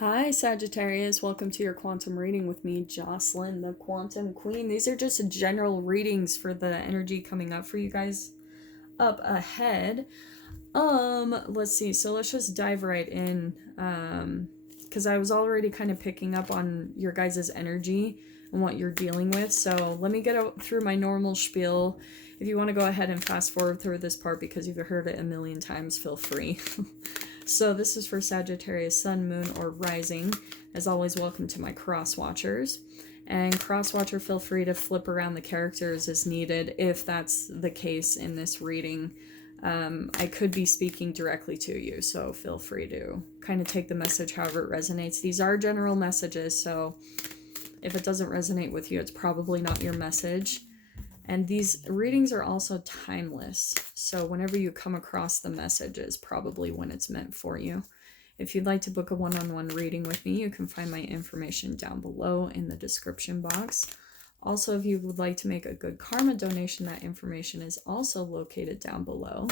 Hi, Sagittarius. Welcome to your quantum reading with me, Jocelyn, the Quantum Queen. These are just general readings for the energy coming up for you guys up ahead. Let's see. So let's just dive right in. Because I was already kind of picking up on your guys' energy and what you're dealing with. So let me get through my normal spiel. If you want to go ahead and fast forward through this part because you've heard it a million times, feel free. So this is for Sagittarius, Sun, Moon, or Rising. As always, welcome to my cross watchers. And cross watcher, feel free to flip around the characters as needed if that's the case in this reading. I could be speaking directly to you, so feel free to kind of take the message however it resonates. These are general messages, so if it doesn't resonate with you, it's probably not your message. And these readings are also timeless, so whenever you come across the message is probably when it's meant for you. If you'd like to book a one-on-one reading with me, you can find my information down below in the description box. Also, if you would like to make a good karma donation, that information is also located down below.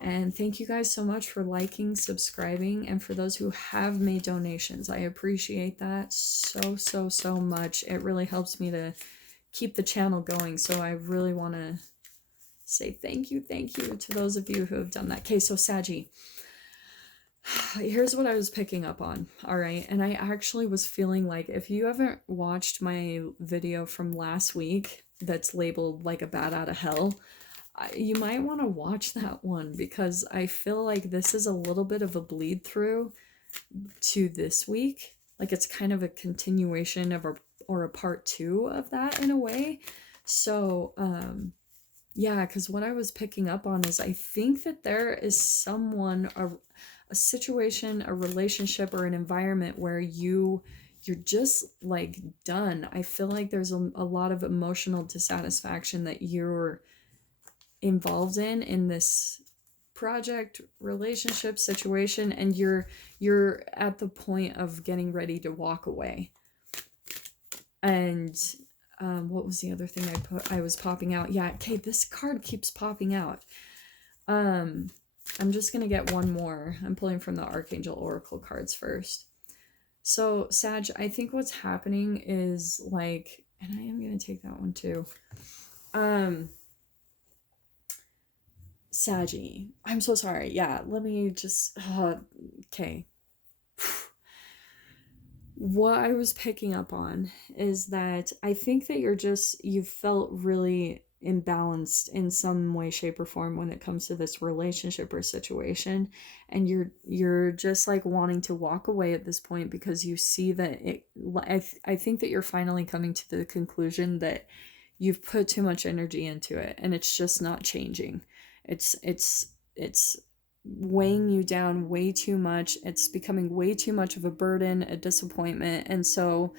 And thank you guys so much for liking, subscribing, and for those who have made donations. I appreciate that so much. It really helps me to keep the channel going, so I really want to say thank you to those of you who have done that. Okay, so Saggy, here's what I was picking up on. All right, and I actually was feeling like if you haven't watched my video from last week that's labeled like a bat out of hell, you might want to watch that one, because I feel like this is a little bit of a bleed through to this week. Like it's kind of a continuation of a part 2 of that in a way. So yeah, because what I was picking up on is I think that there is someone, a situation, a relationship, or an environment where you're just like done. I feel like there's a lot of emotional dissatisfaction that you're involved in this project, relationship, situation, and you're at the point of getting ready to walk away. And what was the other thing I was popping out? Yeah, okay, this card keeps popping out. I'm just gonna get one more. I'm pulling from the Archangel Oracle cards first. So Sag, I think what's happening is like, and I am gonna take that one too. Saggy, I'm so sorry. Yeah, let me just okay. What I was picking up on is that I think that you felt really imbalanced in some way, shape, or form when it comes to this relationship or situation, and you're just like wanting to walk away at this point because you see that I think that you're finally coming to the conclusion that you've put too much energy into it and it's just not changing. It's weighing you down way too much. It's becoming way too much of a burden, a disappointment. And so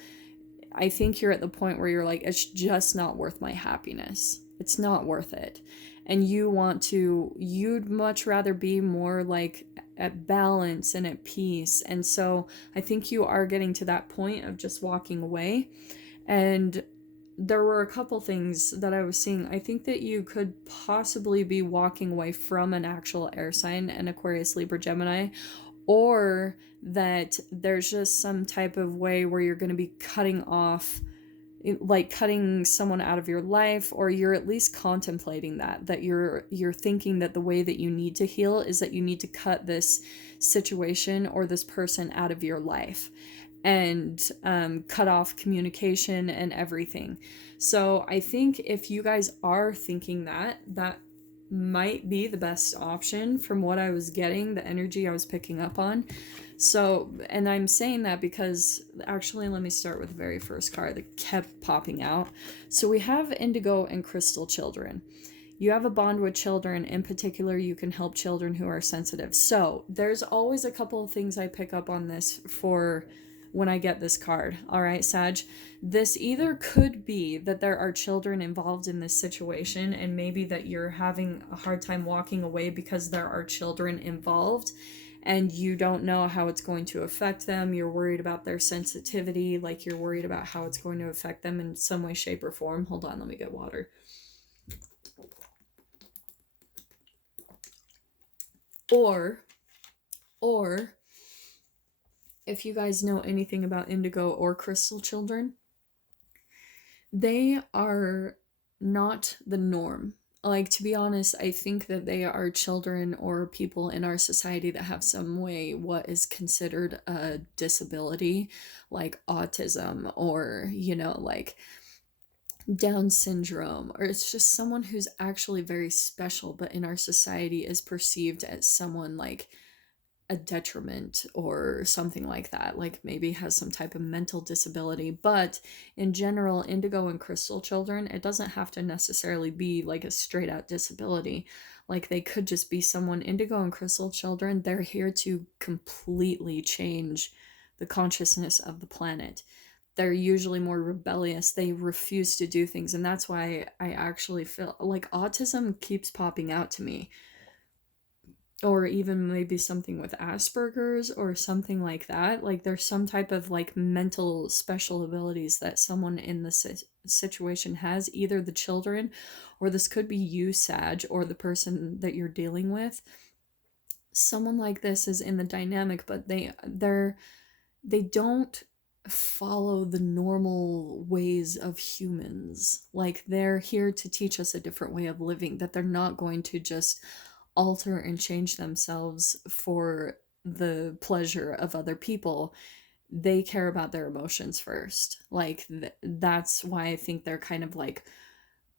I think you're at the point where you're like, it's just not worth my happiness. It's not worth it. And you'd much rather be more like at balance and at peace. And so I think you are getting to that point of just walking away. And there were a couple things that I was seeing. I think that you could possibly be walking away from an actual air sign, an Aquarius, Libra, Gemini, or that there's just some type of way where you're going to be cutting off, like cutting someone out of your life, or you're at least contemplating that you're thinking that the way that you need to heal is that you need to cut this situation or this person out of your life and cut off communication and everything. So I think if you guys are thinking that might be the best option from what I was getting, the energy I was picking up on. So, and I'm saying that because actually, let me start with the very first card that kept popping out. So we have Indigo and Crystal Children. You have a bond with children. In particular, you can help children who are sensitive. So there's always a couple of things I pick up on this for when I get this card. All right, Sag, this either could be that there are children involved in this situation, and maybe that you're having a hard time walking away because there are children involved and you don't know how it's going to affect them. You're worried about their sensitivity, like you're worried about how it's going to affect them in some way, shape, or form. Hold on, let me get water. Or if you guys know anything about indigo or crystal children, they are not the norm. Like, to be honest, I think that they are children or people in our society that have some way what is considered a disability, like autism or, like Down syndrome, or it's just someone who's actually very special, but in our society is perceived as someone like a detriment or something like that, like maybe has some type of mental disability. But in general, indigo and crystal children, it doesn't have to necessarily be like a straight out disability. Like, they could just be someone. Indigo and crystal children, they're here to completely change the consciousness of the planet. They're usually more rebellious. They refuse to do things, and that's why I actually feel like autism keeps popping out to me, or even maybe something with Asperger's or something like that. Like, there's some type of like mental special abilities that someone in the situation has, either the children, or this could be you, Sag, or the person that you're dealing with. Someone like this is in the dynamic, but they don't follow the normal ways of humans. Like, they're here to teach us a different way of living, that they're not going to just alter and change themselves for the pleasure of other people. They care about their emotions first. Like, that's why I think they're kind of like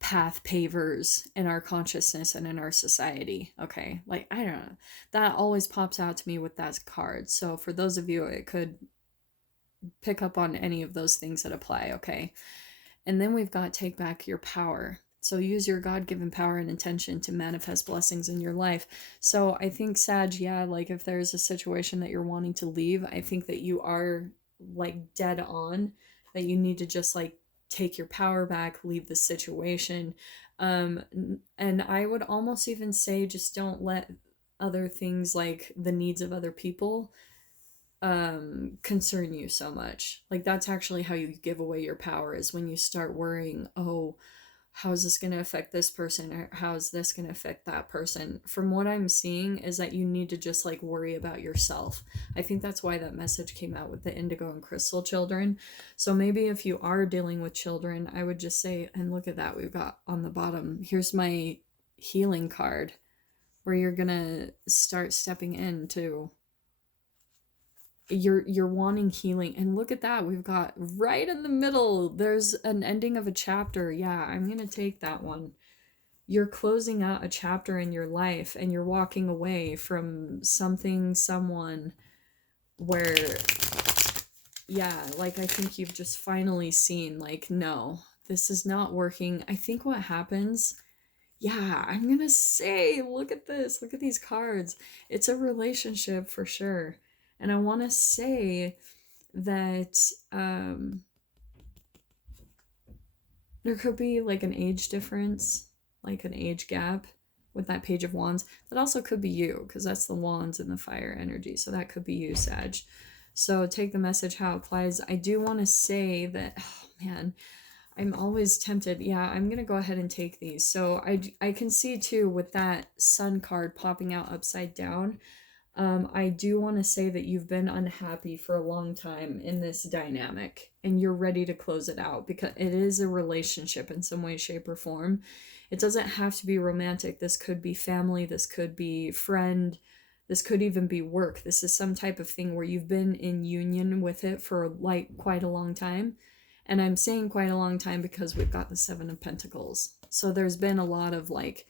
path pavers in our consciousness and in our society. Okay, like, I don't know, that always pops out to me with that card. So for those of you, it could pick up on any of those things that apply. Okay, and then we've got take back your power. So use your God-given power and intention to manifest blessings in your life. So I think, Sag, yeah, like if there's a situation that you're wanting to leave, I think that you are like dead on, that you need to just like take your power back, leave the situation. And I would almost even say just don't let other things like the needs of other people concern you so much. Like, that's actually how you give away your power, is when you start worrying, oh, how is this going to affect this person, or how is this going to affect that person. From what I'm seeing is that you need to just like worry about yourself. I think that's why that message came out with the indigo and crystal children. So maybe if you are dealing with children, I would just say, and look at that, we've got on the bottom, here's my healing card, where you're gonna start stepping into, you're wanting healing. And look at that, we've got right in the middle, there's an ending of a chapter. Yeah, I'm gonna take that one. You're closing out a chapter in your life, and you're walking away from something, someone, where, yeah, like I think you've just finally seen like, no, this is not working. I think what happens, yeah, I'm gonna say, look at this, look at these cards, it's a relationship for sure. And I want to say that there could be like an age difference, like an age gap with that Page of Wands. That also could be you, because that's the wands and the fire energy. So that could be you, Sag. So take the message how it applies. I do want to say that, oh man, I'm always tempted. Yeah, I'm going to go ahead and take these. So I can see too with that Sun card popping out upside down. I do want to say that you've been unhappy for a long time in this dynamic, and you're ready to close it out, because it is a relationship in some way, shape, or form. It doesn't have to be romantic. This could be family. This could be friend. This could even be work. This is some type of thing where you've been in union with it for like quite a long time. And I'm saying quite a long time because we've got the Seven of Pentacles. So there's been a lot of like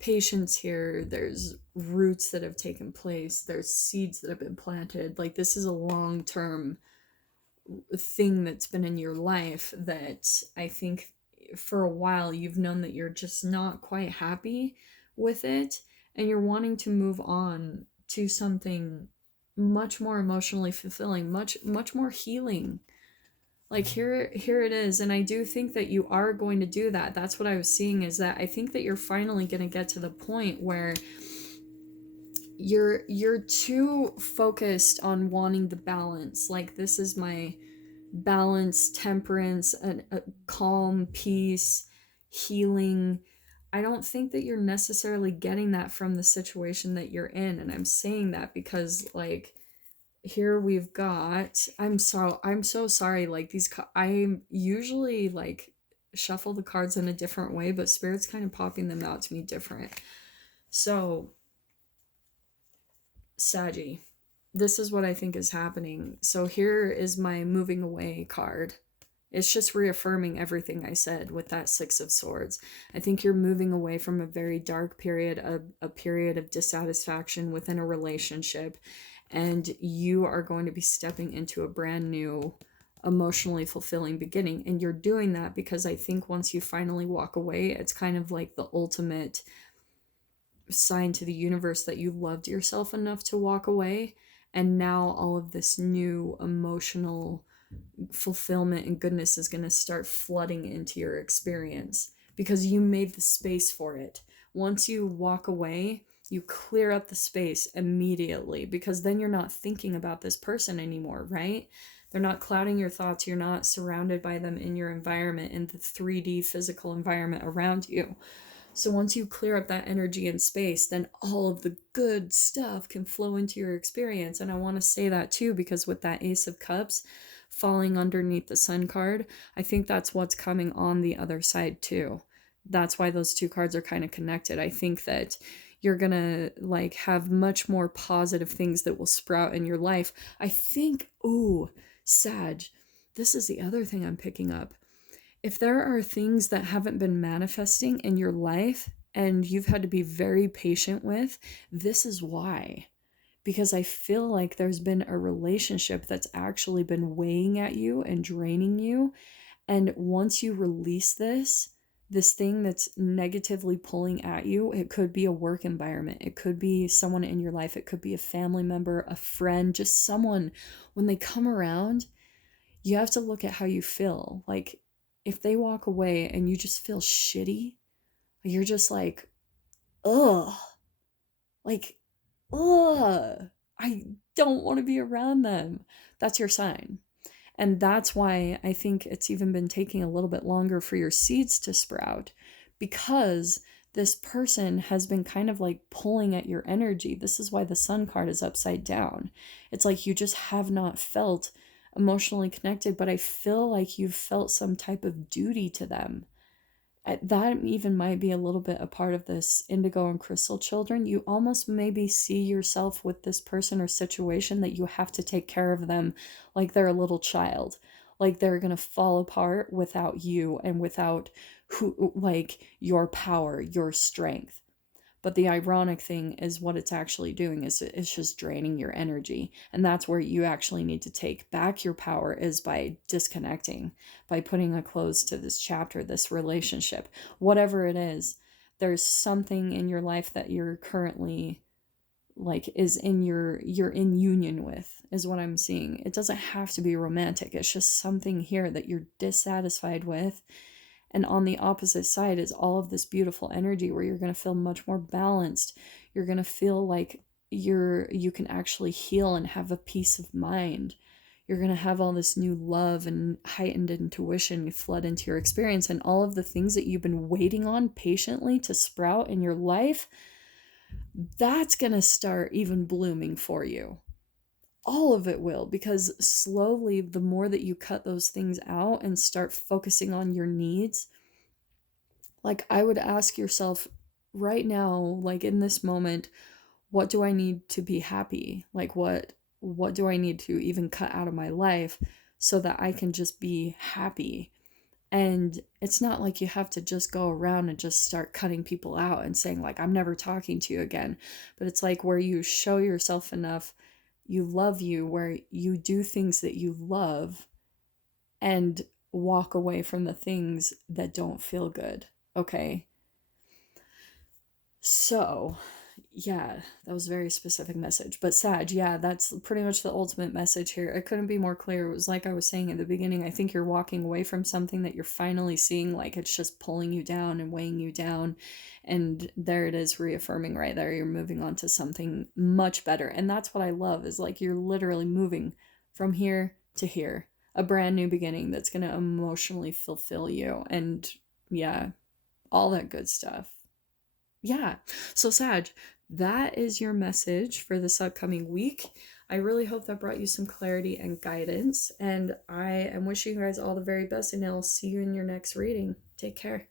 patience here. There's roots that have taken place. There's seeds that have been planted. Like, this is a long-term thing that's been in your life that I think for a while you've known that you're just not quite happy with it, and you're wanting to move on to something much more emotionally fulfilling, much more healing. Like, here it is. And I do think that you are going to do that. That's what I was seeing, is that I think that you're finally going to get to the point where you're too focused on wanting the balance. Like, this is my balance, temperance, a calm, peace, healing. I don't think that you're necessarily getting that from the situation that you're in. And I'm saying that because, like, here we've got, I'm so sorry, like I usually like shuffle the cards in a different way, but Spirit's kind of popping them out to me different. So, Saggy, this is what I think is happening. So here is my moving away card. It's just reaffirming everything I said with that Six of Swords. I think you're moving away from a very dark period, a period of dissatisfaction within a relationship, and you are going to be stepping into a brand new, emotionally fulfilling beginning. And you're doing that because I think once you finally walk away, it's kind of like the ultimate sign to the universe that you loved yourself enough to walk away. And now all of this new emotional fulfillment and goodness is going to start flooding into your experience because you made the space for it. Once you walk away, you clear up the space immediately because then you're not thinking about this person anymore, right? They're not clouding your thoughts. You're not surrounded by them in your environment, in the 3D physical environment around you. So once you clear up that energy and space, then all of the good stuff can flow into your experience. And I want to say that too, because with that Ace of Cups falling underneath the Sun card, I think that's what's coming on the other side too. That's why those two cards are kind of connected. I think that you're gonna like have much more positive things that will sprout in your life. I think, ooh, Sag, this is the other thing I'm picking up. If there are things that haven't been manifesting in your life and you've had to be very patient with, this is why. Because I feel like there's been a relationship that's actually been weighing at you and draining you. And once you release this thing that's negatively pulling at you, it could be a work environment, it could be someone in your life, it could be a family member, a friend, just someone. When they come around, you have to look at how you feel. Like, if they walk away and you just feel shitty, you're just like, ugh, like, ugh, I don't want to be around them. That's your sign. And that's why I think it's even been taking a little bit longer for your seeds to sprout, because this person has been kind of like pulling at your energy. This is why the Sun card is upside down. It's like you just have not felt emotionally connected, but I feel like you've felt some type of duty to them. That even might be a little bit a part of this indigo and crystal children. You almost maybe see yourself with this person or situation that you have to take care of them like they're a little child, like they're going to fall apart without you and without who, like, your power, your strength. But the ironic thing is what it's actually doing is it's just draining your energy. And that's where you actually need to take back your power, is by disconnecting, by putting a close to this chapter, this relationship, whatever it is. There's something in your life that you're currently like you're in union with, is what I'm seeing. It doesn't have to be romantic. It's just something here that you're dissatisfied with. And on the opposite side is all of this beautiful energy where you're going to feel much more balanced. You're going to feel like you can actually heal and have a peace of mind. You're going to have all this new love and heightened intuition flood into your experience, and all of the things that you've been waiting on patiently to sprout in your life, that's going to start even blooming for you. All of it will, because slowly, the more that you cut those things out and start focusing on your needs, like, I would ask yourself right now, like in this moment, what do I need to be happy? Like, what do I need to even cut out of my life so that I can just be happy? And it's not like you have to just go around and just start cutting people out and saying, like, I'm never talking to you again. But it's like where you show yourself enough, you love you, where you do things that you love and walk away from the things that don't feel good. Okay? So, yeah, that was a very specific message. But Sag, yeah, that's pretty much the ultimate message here. It couldn't be more clear. It was like I was saying at the beginning, I think you're walking away from something that you're finally seeing like it's just pulling you down and weighing you down. And there it is, reaffirming right there. You're moving on to something much better. And that's what I love, is like you're literally moving from here to here. A brand new beginning that's going to emotionally fulfill you. And yeah, all that good stuff. Yeah. So, Sag, that is your message for this upcoming week. I really hope that brought you some clarity and guidance, and I am wishing you guys all the very best, and I'll see you in your next reading. Take care.